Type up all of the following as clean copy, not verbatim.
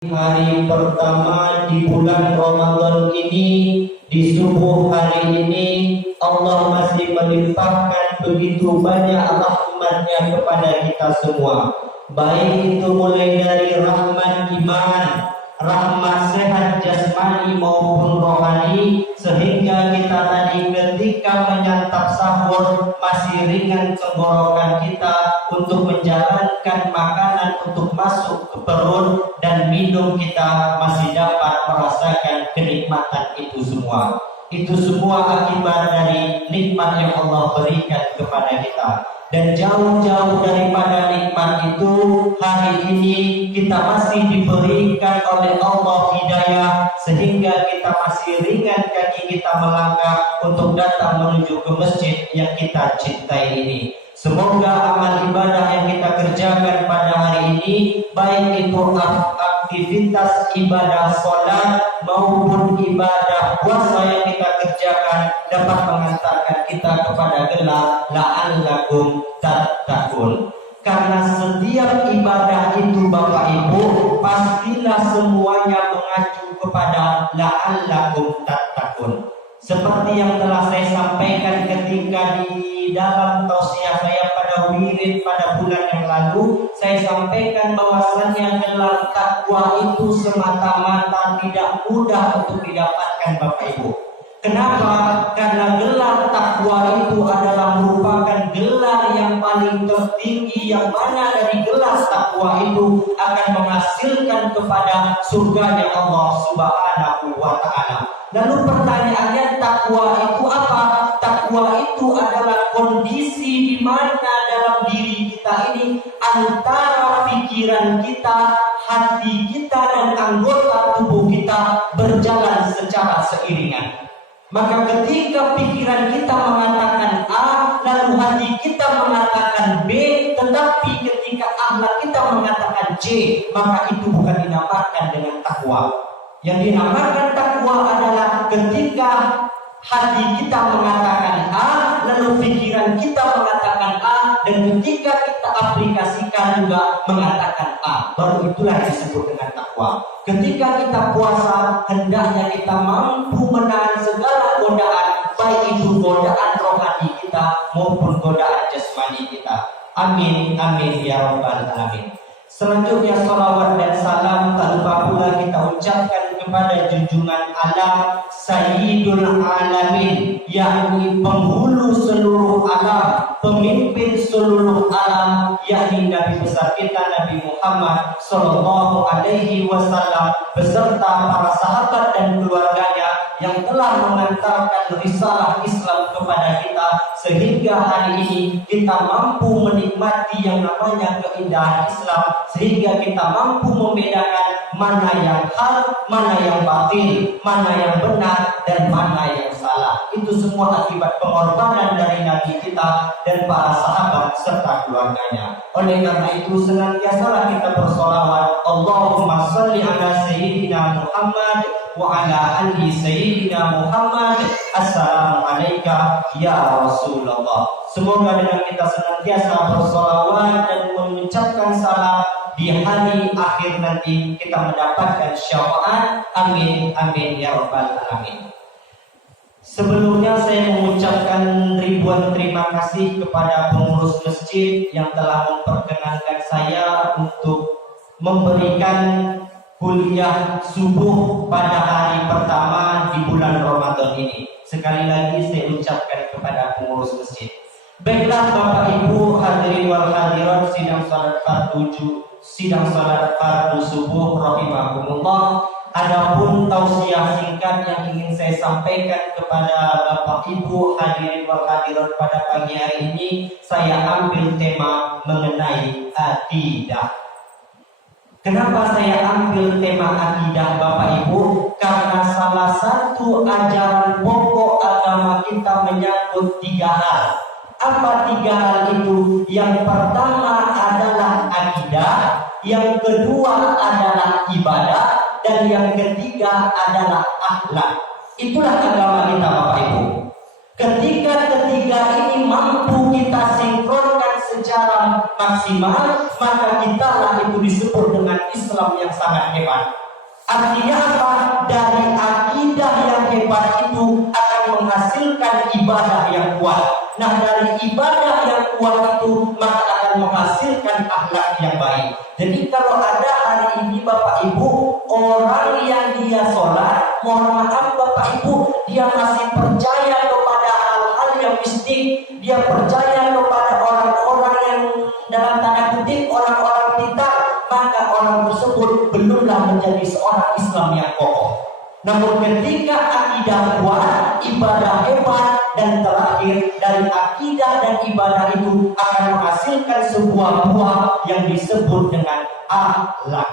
Hari pertama di bulan Ramadan ini, di subuh hari ini, Allah masih melimpahkan begitu banyak rahmat-Nya kepada kita semua. Baik itu mulai dari rahmat iman, rahmat sehat jasmani maupun rohani, sehingga kita tadi ketika menyantap sahur masih ringan tenggorokan kita untuk menjalankan makanan untuk masuk ke perut, dan minum kita masih dapat merasakan kenikmatan itu semua. Itu semua akibat dari nikmat yang Allah berikan kepada kita. Dan jauh-jauh daripada nikmat itu, hari ini kita masih diberikan oleh Allah hidayah, sehingga kita masih ringan kaki kita melangkah untuk datang menuju ke masjid yang kita cintai ini. Semoga amal ibadah yang kita kerjakan pada hari ini, baik itu aktivitas ibadah sholat maupun ibadah puasa yang kita kerjakan, dapat mengantarkan kita kepada gelar la'allakum tattaqun. Karena setiap ibadah itu Bapak Ibu, pastilah semuanya mengacu kepada la'allakum tattaqun. Seperti yang telah saya sampaikan ketika di dalam tausiah saya pada wirid pada bulan yang lalu, saya sampaikan bahwasannya gelar takwa itu semata-mata tidak mudah untuk didapatkan Bapak Ibu. Kenapa? Karena gelar takwa itu adalah merupakan gelar yang paling tertinggi, yang mana dari gelar takwa itu akan menghasilkan kepada surganya Allah Subhanahu wa Ta'ala. Lalu pertanyaannya, takwa itu apa? Takwa itu adalah kondisi di mana dalam diri kita ini antara pikiran kita, hati kita, dan anggota tubuh kita berjalan secara seiringan. Maka ketika pikiran kita mengatakan A, lalu hati kita mengatakan B, tetapi ketika akhlak kita mengatakan C, maka itu bukan dinamakan dengan takwa. Yang dinamakan takwa adalah ketika hati kita mengatakan A, lalu pikiran kita mengatakan A, dan ketika kita aplikasikan juga mengatakan A. Baru itulah disebut dengan takwa. Ketika kita puasa, hendaknya kita mampu menahan segala godaan, baik itu godaan rohani kita maupun godaan jasmani kita. Amin, amin ya rabbal alamin. Selanjutnya salawat dan salam tak lupa pula kita ucapkan kepada junjungan alam Sayyidul Alamin, yakni penghulu seluruh alam, pemimpin seluruh alam, yakni Nabi besar kita Nabi Muhammad Sallallahu Alaihi Wasallam beserta para sahabat dan keluarganya yang telah mengantarkan risalah Islam kepada kita, sehingga hari ini kita mampu menikmati yang namanya keindahan Islam, sehingga kita mampu membedakan mana yang hak, mana yang batil, mana yang benar, dan mana yang salah. Itu semua akibat pengorbanan dari Nabi kita dan para sahabat serta keluarganya. Oleh karena itu senantiasalah kita bersolawat, Allahumma salli ala Sayyidina Muhammad wa ala ali Sayyidina Muhammad. Assalamualaikum ya Rasulullah. Semoga dengan kita senantiasa bersolawat dan mengucapkan salam, di hari akhir nanti kita mendapatkan syafaat. Amin, amin ya rabbal alamin. Sebelumnya saya mengucapkan ribuan terima kasih kepada pengurus masjid yang telah memperkenankan saya untuk memberikan kuliah subuh pada hari pertama di bulan Ramadan ini. Sekali lagi saya ucapkan kepada pengurus masjid. Baiklah Bapak Ibu hadirin wal hadirat, sidang salat fardu subuh rahimakumullah. Adapun tausiah singkat yang ingin saya sampaikan kepada Bapak Ibu hadirin wal hadirat pada pagi hari ini, saya ambil tema mengenai akidah. Kenapa saya ambil tema akidah Bapak Ibu? Karena salah satu ajaran pokok agama kita menyangkut 3 hal. Apa 3 hal itu? Yang pertama adalah akidah, yang kedua adalah ibadah, dan yang ketiga adalah akhlak. Itulah agama kita Bapak Ibu. Ketika ketiga ini mampu kita sinkronkan secara Islam maksimal, maka kita lah itu disebut dengan Islam yang sangat hebat. Artinya apa? Dari akidah yang hebat itu akan menghasilkan ibadah yang kuat. Nah, dari ibadah yang kuat itu maka akan menghasilkan akhlak yang baik. Jadi kalau ada hari ini Bapak Ibu orang yang dia sholat, mohon maaf Bapak Ibu, dia masih percaya kepada hal-hal yang mistik, dia percaya kepada orang-orang yang dalam tanda kutip orang-orang pintar, maka orang tersebut belumlah menjadi seorang Islam yang kokoh. Namun ketika akidah kuat, ibadah hebat, dan terakhir dari akidah dan ibadah itu akan menghasilkan sebuah buah yang disebut dengan akhlak.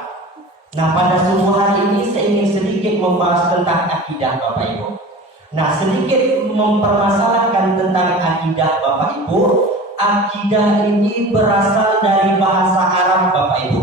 Nah, pada subuh hari ini saya ingin sedikit membahas tentang akidah Bapak Ibu. Nah, sedikit mempermasalahkan tentang akidah Bapak Ibu. Akidah ini berasal dari bahasa Arab Bapak Ibu.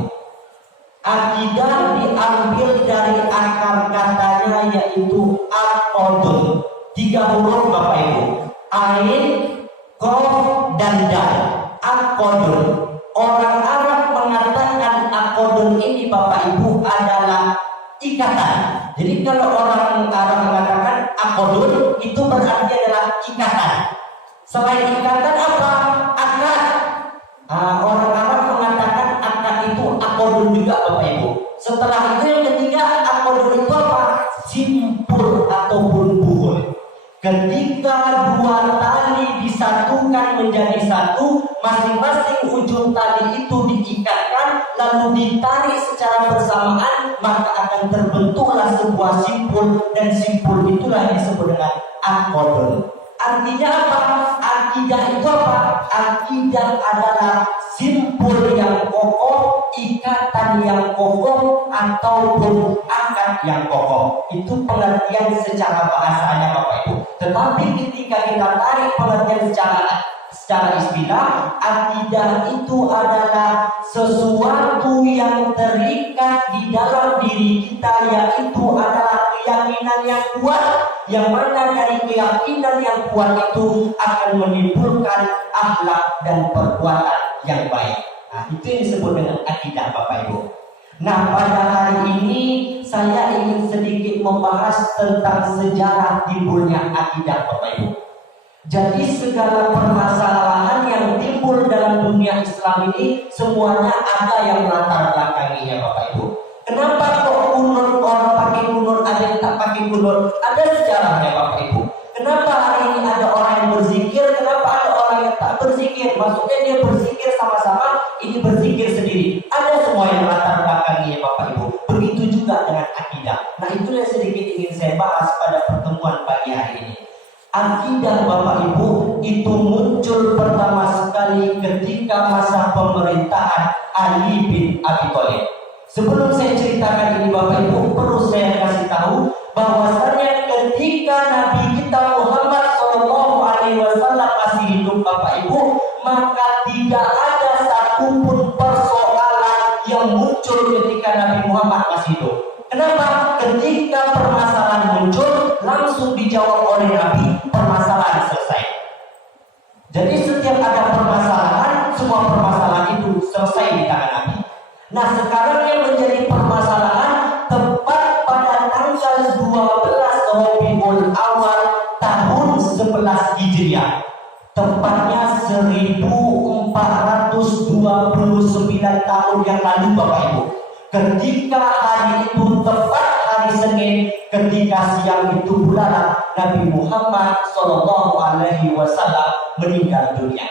Akidah diambil dari akar katanya yaitu aqdun. 3 huruf Bapak Ibu. Ain, qaf, dan dal. Aqdun. Orang Arab mengatakan aqdun ini Bapak Ibu adalah ikatan. Jadi kalau orang Arab mengatakan aqdun itu berarti adalah ikatan. Selain ikatan apa? Akad. Orang Arab mengatakan akad itu aqdun juga Bapak Ibu. Setelah itu yang ketiga, aqdun itu apa? Simpul ataupun buhul. Ketika dua tali disatukan menjadi satu, masing-masing ujung tali itu diikatkan lalu ditarik secara bersamaan, maka akan terbentuklah sebuah simpul, dan simpul itulah yang disebut dengan aqdun. Artinya apa? Akidah itu apa? Akidah adalah simpul yang kokoh, ikatan yang kokoh, ataupun akad yang kokoh. Itu pengertian secara bahasanya Bapak Ibu. Tetapi ketika kita tarik pengertian secara istilah, akidah itu adalah sesuatu yang terikat di dalam diri kita, yaitu adalah keyakinan yang kuat, yang mana dari keyakinan yang kuat itu akan menimbulkan akhlak dan perbuatan yang baik. Nah, itu yang disebut dengan akidah Bapak Ibu. Nah, pada hari ini saya ingin sedikit membahas tentang sejarah timbulnya akidah Bapak Ibu. Jadi segala permasalahan yang timbul dalam dunia Islam ini semuanya ada yang latar belakanginya Bapak Ibu. Kenapa kok kunut, orang pakai kunut, ada yang tak pakai kunut? Ada sejarahnya Bapak Ibu. Kenapa hari ini ada orang yang berzikir, kenapa ada orang yang tak berzikir? Maksudnya dia berzikir sama-sama, ini berzikir sendiri. Ada semua yang latar belakanginya Bapak Ibu. Begitu juga dengan akidah. Nah, itulah sedikit ingin saya bahas pada pertemuan pagi hari ini. Akidah Bapak Ibu itu muncul pertama sekali ketika masa pemerintahan Ali bin Abi Thalib. Sebelum saya ceritakan ini Bapak Ibu, perlu saya kasih tahu bahwasanya ketika Nabi kita Muhammad SAW masih hidup Bapak Ibu, maka tidak ada satupun persoalan yang muncul ketika Nabi Muhammad masih hidup. Kenapa? Ketika permasalahan muncul, langsung dijawab oleh Nabi, permasalahan selesai. Jadi setiap ada permasalahan, semua permasalahan itu selesai di tangan Nabi. Nah, sekarang yang menjadi permasalahan tepat pada tanggal 12 Rabiul Awal tahun 11 Hijriah. Tepatnya 1429 tahun yang lalu Bapak Ibu. Ketika hari itu tepat hari Senin, ketika siang itu bulan Nabi Muhammad SAW meninggal dunia.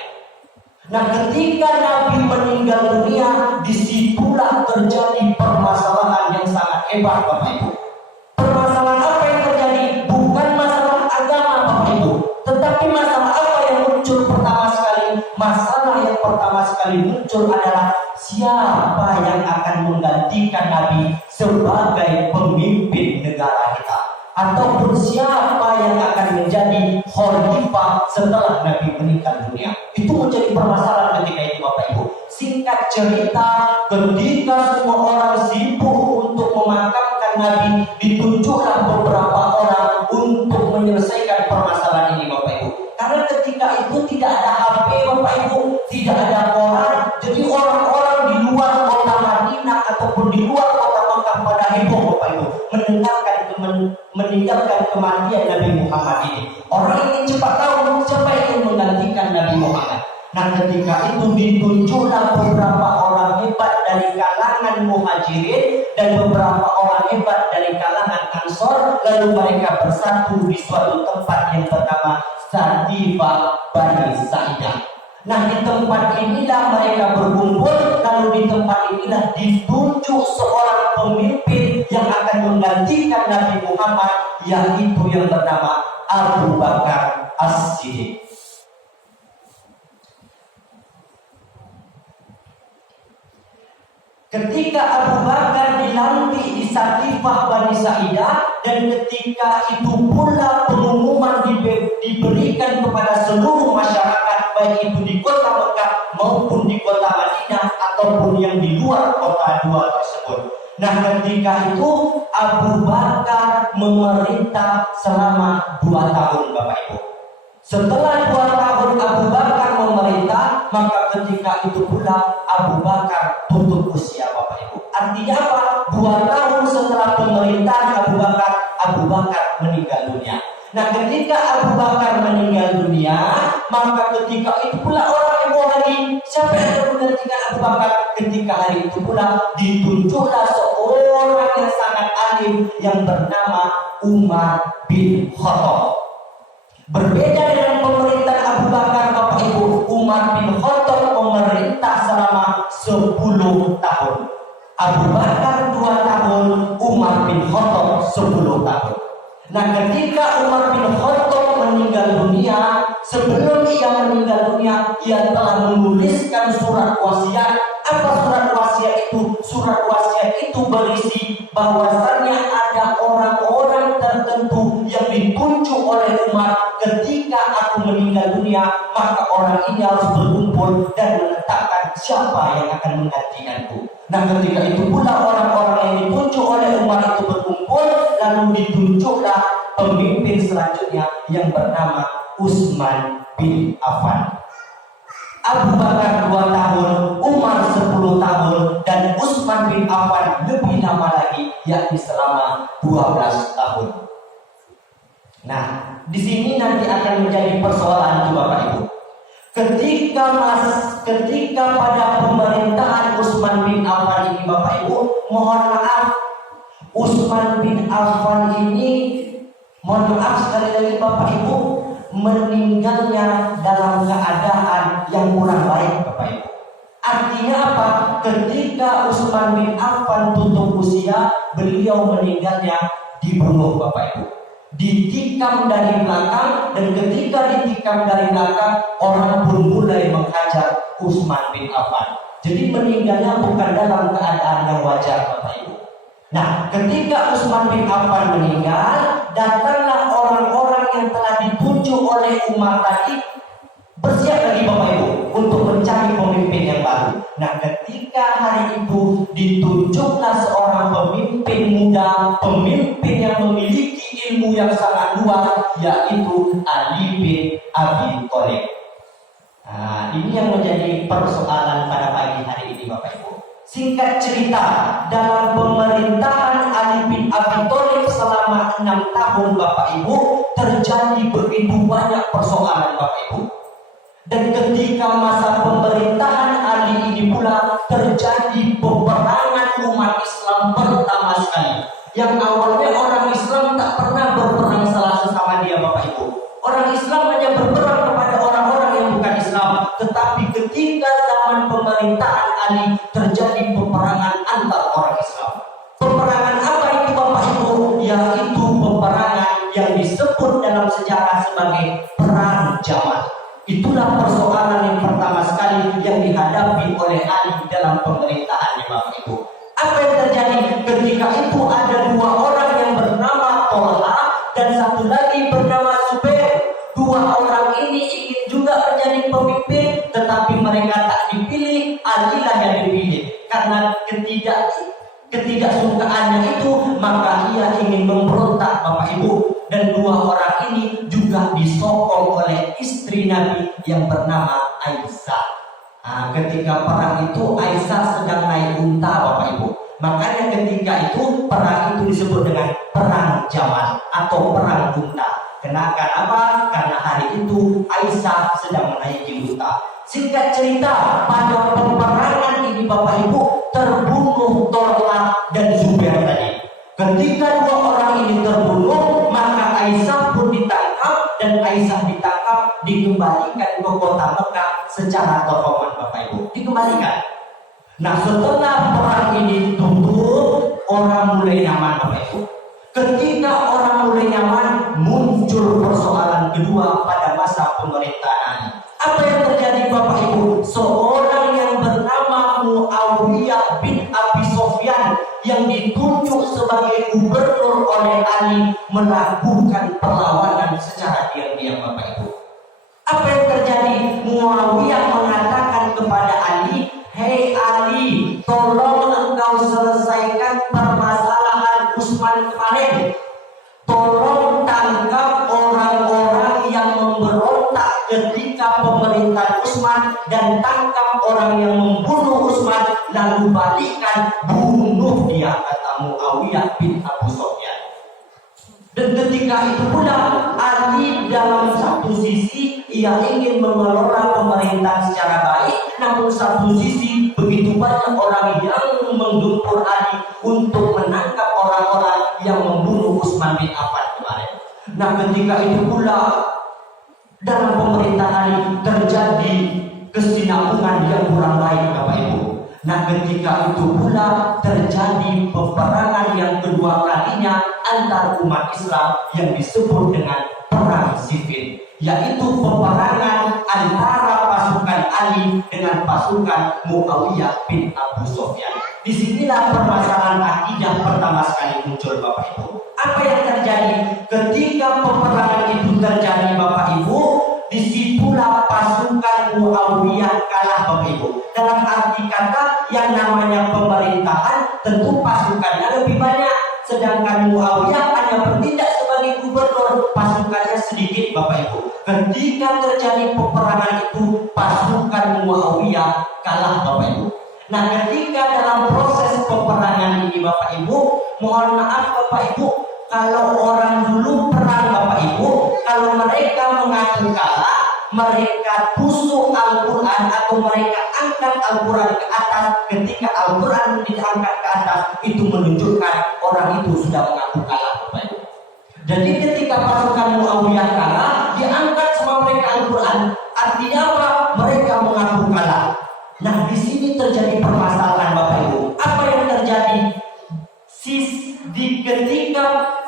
Nah, ketika Nabi meninggal dunia, disitulah terjadi permasalahan yang sangat hebat Bapak Ibu. Permasalahan apa yang terjadi? Bukan masalah agama Bapak Ibu, tetapi masalah apa yang muncul pertama sekali? Masalah yang pertama sekali muncul adalah siapa yang akan menggantikan Nabi sebagai pemimpin negara kita, ataupun siapa yang akan menjadi khalifah setelah Nabi meninggal dunia. Itu menjadi permasalahan ketika itu Bapak Ibu. Singkat cerita, ketika semua orang sibuk untuk memakamkan Nabi, ditunjuklah beberapa orang untuk menyelesaikan permasalahan ini Bapak Ibu. Karena ketika itu tidak ada HP Bapak Ibu, tidak ada koran, Bapak Ibu, meninggalkan kematian Nabi Muhammad ini. Orang ingin cepat tahu siapa yang menggantikan Nabi Muhammad. Nah, ketika itu ditunjuklah beberapa orang hebat dari kalangan Muhajirin dan beberapa orang hebat dari kalangan Ansor, lalu mereka bersatu di suatu tempat yang bernama Saqifah Bani Sa'idah. Nah, di tempat inilah mereka berkumpul, lalu di tempat inilah ditunjuk seorang pemimpin yang akan menggantikan Nabi Muhammad, yaitu yang bernama Abu Bakar As-Siddiq. Ketika Abu Bakar dilantik di Saqifah Bani Sa'idah, dan ketika itu pula pengumuman diberikan kepada seluruh masyarakat, baik itu di kota Mekah maupun di kota Madinah ataupun yang di luar kota dua tersebut. Nah, ketika itu Abu Bakar memerintah selama 2 tahun, Bapak Ibu. Setelah 2 tahun Abu Bakar memerintah, maka ketika itu pula Abu Bakar tutup usia, Bapak Ibu. Artinya apa? 2 tahun setelah pemerintahan Abu Bakar meninggal dunia. Nah, ketika Abu Bakar meninggal dunia, maka ketika itu pula orang yang mau lagi, siapa yang akan menggantikan Abu Bakar? Ketika hari itu pula ditunjuklah seorang yang sangat alim yang bernama Umar bin Khattab. Berbeda dengan pemerintahan Abu Bakar, Bapak Ibu, Umar bin Khattab memerintah selama 10 tahun. Abu Bakar 2 tahun, Umar bin Khattab 10 tahun. Nah, ketika Umar bin Khattab meninggal dunia, sebelum ia meninggal dunia, ia telah menuliskan surat wasiat. Apa surat wasiat itu? Surat wasiat itu berisi bahwasannya ada orang-orang tertentu yang ditunjuk oleh Umar. Ketika aku meninggal dunia, maka orang ini harus berkumpul dan menetapkan siapa yang akan menggantikanku. Nah, ketika itu pula orang-orang yang ditunjuk oleh Umar itu berkumpul, lalu ditunjuklah pemimpin selanjutnya yang bernama Utsman bin Affan. Abu Bakar 2 tahun, Umar 10 tahun, dan Utsman bin Affan lebih lama lagi, yakni selama 12 tahun. Nah, di sini nanti akan menjadi persoalan tuh Bapak Ibu. Ketika pada pemerintahan Utsman bin Affan ini, Bapak Ibu, mohon maaf, Utsman bin Affan ini, mohon maaf sekali lagi Bapak Ibu, meninggalnya dalam keadaan yang kurang baik, Bapak Ibu. Artinya apa? Ketika Utsman bin Affan tutup usia, beliau meninggalnya dibunuh, Bapak Ibu. Ditikam dari belakang, dan ketika ditikam dari belakang, orang pun mulai menghajar Utsman bin Affan. Jadi meninggalnya bukan dalam keadaan yang wajar, Bapak Ibu. Nah, ketika Utsman bin Affan meninggal, datanglah orang-orang yang telah ditunjuk oleh Umar tadi, bersiap lagi Bapak Ibu untuk mencari pemimpin yang baru. Nah, ketika hari itu ditunjuklah seorang pemimpin muda, pemimpin yang memiliki ilmu yang sangat luas, yaitu Ali bin Abi Thalib. Nah, ini yang menjadi persoalan pada pagi hari ini, Bapak Ibu. Singkat cerita, dalam pemerintahan Ali bin Abi Thalib selama 6 tahun, Bapak Ibu, terjadi begitu banyak persoalan, Bapak Ibu. Dan ketika masa pemerintahan Ali ini pula terjadi peperangan umat Islam pertama sekali. Yang awalnya orang Islam tak pernah berperang salah sesama dia, Bapak Ibu. Orang Islam hanya berperang kepada orang-orang yang bukan Islam. Tetapi ketika zaman pemerintahan Ali terjadi peperangan antar orang Islam. Peperangan apa itu, Bapak Ibu? Yaitu peperangan yang disebut dalam sejarah sebagai Perang Jamal. Itulah persoalan yang pertama sekali yang dihadapi oleh Ali dalam pemerintahannya, Bapak Ibu. Apa yang terjadi? Ketika itu ada 2 orang yang bernama Tolha dan satu lagi bernama Zubair. 2 orang ini ingin juga menjadi pemimpin, tetapi mereka tak dipilih, Ali lah yang dipilih. Karena ketidaksukaannya itu, maka ia ingin memberontak, Bapak Ibu. Dan 2 orang ini juga disokong oleh istri Nabi yang bernama Aisyah. Nah, ketika perang itu Aisyah sedang naik unta, Bapak Ibu. Makanya ketika itu perang itu disebut dengan perang Jamal atau perang unta. Kenapa? Karena hari itu Aisyah sedang menaiki unta. Singkat cerita, pada peperangan ini Bapak Ibu terbunuh Tolha dan Zubair tadi. Ketika dua orang ini terbunuh, maka Aisyah pun ditangkap dan Aisyah ditangkap dikembalikan ke kota Mekah secara terhormat Bapak Ibu. Dikembalikan. Nah, setelah perang ini tutup, orang mulai nyaman Bapak Ibu. Ketika orang mulai nyaman, muncul persoalan kedua pada masa pemerintahan. Apa yang terjadi Bapak Ibu? Seorang yang bernama Muawiyah bin Abi Sufyan yang ditunjuk sebagai gubernur oleh Ali melakukan perlawanan secara diam-diam Bapak Ibu. Apa yang terjadi? Muawiyah mengatakan kepada Ali, "Hei Ali, tolong engkau selesaikan permasalahan Utsman kemarin. Tolong tangkap orang-orang yang memberontak ketika pemerintahan Utsman dan tangkap orang yang membunuh Utsman, lalu balikan bunuh dia," kata Muawiyah bin Abu Sufyan. Dan ketika itu pula Ali dalam satu sisi ia ingin mengelola pemerintahan secara baik, namun satu sisi begitu banyak orang yang menggempur Ali untuk menangkap orang-orang yang membunuh Utsman bin Affan kemarin. Nah, ketika itu pula dalam pemerintahan Ali terjadi kesinambungan yang kurang baik Bapak Ibu. Nah, ketika itu pula terjadi peperangan yang kedua kalinya antar umat Islam yang disebut dengan perang sifin, yaitu peperangan antara pasukan Ali dengan pasukan Muawiyah bin Abu Sufyan. Disinilah permasalahan akidah pertama sekali muncul Bapak Ibu. Apa yang terjadi ketika peperangan itu terjadi Bapak Ibu? Disitulah pasukan Muawiyah kalah Bapak Ibu. Dalam arti kata yang namanya pemerintahan tentu pasukannya lebih banyak, sedangkan Muawiyah hanya bertindak sebagai gubernur, pasukannya sedikit Bapak Ibu. Ketika terjadi peperangan itu pasukan Muawiyah kalah Bapak Ibu. Nah, ketika dalam proses peperangan ini Bapak Ibu, mohon maaf Bapak Ibu, kalau orang dulu perang Bapak Ibu, kalau mereka mengaku kalah, mereka tusuk Al-Quran atau mereka angkat Al-Quran ke atas. Ketika Al-Quran diangkat ke atas, itu menunjukkan orang itu sudah mengaku kalah Bapak Ibu. Jadi ketika pasukan Muawiyah kalah, diangkat sama mereka Al-Quran. Artinya apa? Mereka mengaku kalah. Nah, di sini terjadi permasalahan Bapak Ibu. Apa yang terjadi? Ketika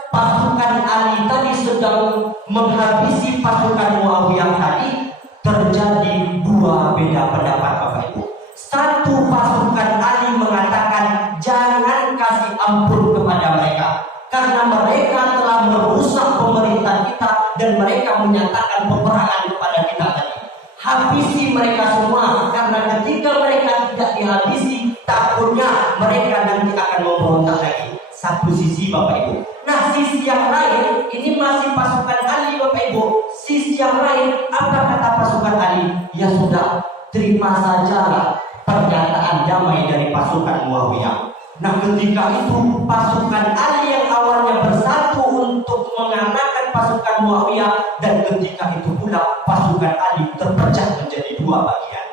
pasukan Ali tadi sedang menghabisi pasukan Muawiyah tadi, terjadi dua beda pendapat Bapak Ibu. Satu, pasukan Ali mengatakan jangan kasih ampun kepada mereka karena mereka telah merusak pemerintahan kita dan mereka menyatakan peperangan kepada kita tadi. Habisi mereka semua, karena ketika mereka tidak dihabisi, takutnya mereka nanti akan memberontak lagi. Satu sisi Bapak Ibu. Nah, sisi yang lain, ini masih pasukan Ali Bapak Ibu. Sisi yang lain, apa kata pasukan Ali? Ya sudah, terima saja pernyataan damai dari pasukan Muawiyah. Nah, ketika itu pasukan Ali yang awalnya bersatu untuk mengalahkan pasukan Muawiyah, dan ketika itu pula pasukan Ali terpecah menjadi dua bagian.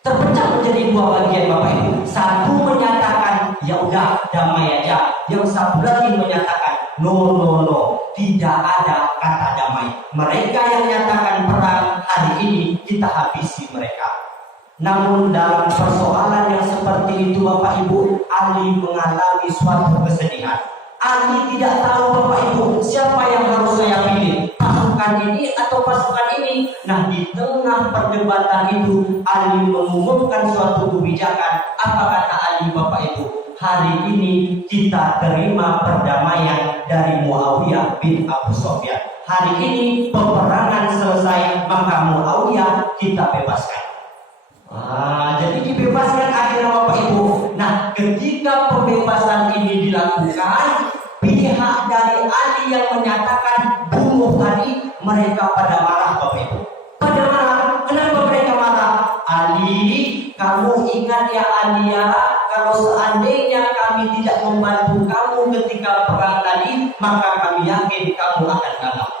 Terpecah menjadi dua bagian Bapak Ibu. Satu menyatakan ya udah damai aja. Yang satu lagi menyatakan no, tidak ada kata damai. Mereka yang nyatakan perang hari ini kita habisi mereka. Namun dalam persoalan yang seperti itu Bapak Ibu, Ali mengalami suatu kesedihan. Ali tidak tahu Bapak Ibu siapa yang harus saya pilih, pasukan ini atau pasukan ini. Nah, di tengah perdebatan itu Ali mengumumkan suatu kebijakan. Apa kata Ali Bapak Ibu? Hari ini kita terima perdamaian dari Muawiyah bin Abu Sufyan. Hari ini peperangan selesai, maka Muawiyah kita bebaskan. Jadi dibebaskan akhirnya Bapak Ibu. Nah, ketika pembebasan ini dilakukan, pihak dari Ali yang menyatakan bunuh tadi, mereka pada marah Bapak Ibu. Pada marah. Kenapa mereka marah? Ali kamu ingat ya Alia, kalau seandainya kami tidak membantu kamu ketika perang tadi, maka kami yakin kamu akan kalah.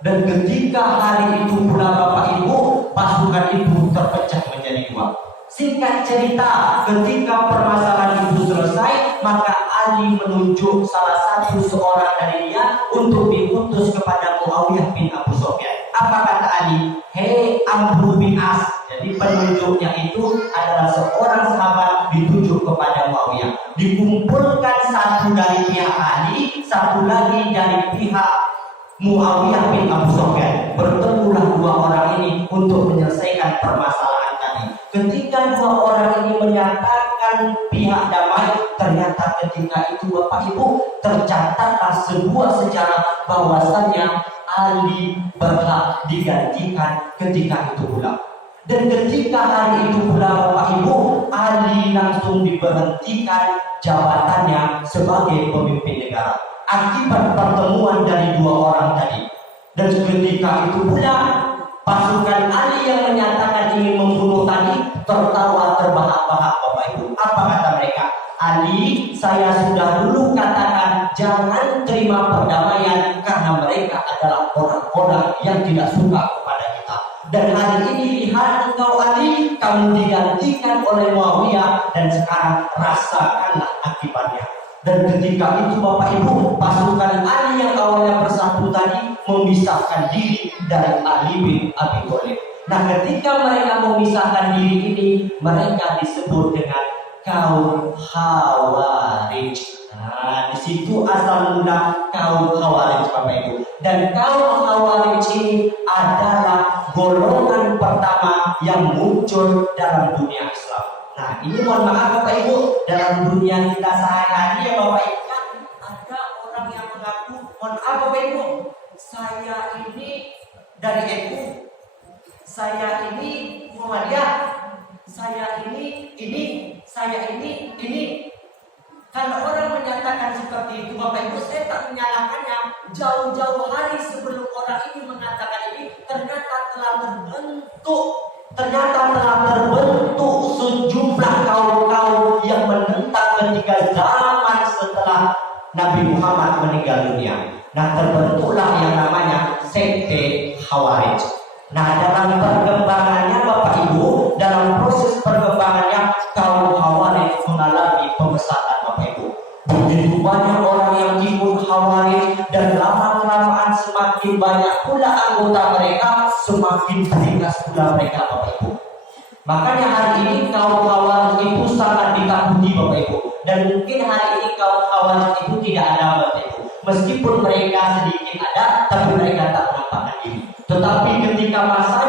Dan ketika hari itu pula Bapak Ibu, pasukan itu terpecah menjadi dua. Singkat cerita, ketika permasalahan itu selesai, maka Ali menunjuk salah satu seorang dari dia untuk diutus kepada Muawiyah bin Abu Sufyan. Apa kata Ali? Hei Amr bin As. Jadi penunjuknya itu adalah seorang sahabat ditunjuk kepada Muawiyah. Dikumpulkan satu dari pihak Ali, satu lagi dari pihak Muawiyah bin Abu Sufyan. Bertemulah dua orang ini untuk menyelesaikan permasalahan tadi. Ketika dua orang ini menyatakan pihak damai, ternyata ketika itu Bapak Ibu tercatatlah sebuah sejarah bahwasannya Ali berhak digantikan ketika itu pula. Dan ketika hari itu pula Bapak Ibu, Ali langsung diberhentikan jabatannya sebagai pemimpin negara akibat pertemuan dari dua orang tadi. Dan ketika itu pula pasukan Ali yang menyatakan ingin membunuh tadi tertawa terbahak-bahak Bapak Ibu. Apa kata mereka? Ali, saya sudah dulu katakan jangan terima perdamaian karena mereka adalah orang-orang yang tidak suka kepada kita. Dan hari ini lihat engkau Ali, kamu digantikan oleh Muawiyah dan sekarang rasakanlah akibatnya. Dan ketika itu Bapak Ibu, pasukan Ali yang awalnya bersatu tadi memisahkan diri dari Ali bin Abi Thalib. Nah, ketika mereka memisahkan diri ini, mereka disebut dengan kaum Khawarij. Nah, di situ asal mula kaum Khawarij Bapak Ibu. Dan kaum Khawarij ini adalah golongan pertama yang muncul dalam dunia Islam. Nah, ini mohon maaf Bapak Ibu, dalam dunia kita sehari-hari ya Bapak Ibu, kan ada orang yang mengaku, mohon maaf Bapak Ibu, saya ini dari NU, saya ini Muhammadiyah, saya ini, saya ini. Kalau orang menyatakan seperti itu Bapak Ibu, saya tak menyalahkannya. Jauh-jauh hari sebelum orang ini mengatakan ini, ternyata telah terbentuk sejumlah kaum-kaum yang menentang ketika zaman setelah Nabi Muhammad meninggal dunia. Nah, terbentuklah yang namanya sekte Khawarij. Nah, dalam perkembangannya Bapak Ibu, dalam proses perkembangannya kaum Khawarij mengalami pembesatan Bapak Ibu. Begitu banyak orang yang ikut Khawarij dan lama-kelamaan semakin banyak pula anggota mereka, semakin beringas pula mereka Bapak Ibu. Makanya hari ini kaum Khawarij itu sangat ditakuti Bapak Ibu. Dan mungkin hari ini kaum Khawarij itu tidak ada Bapak Ibu. Meskipun mereka sedikit ada, tapi mereka tak menampakkan diri. Tetapi ketika masa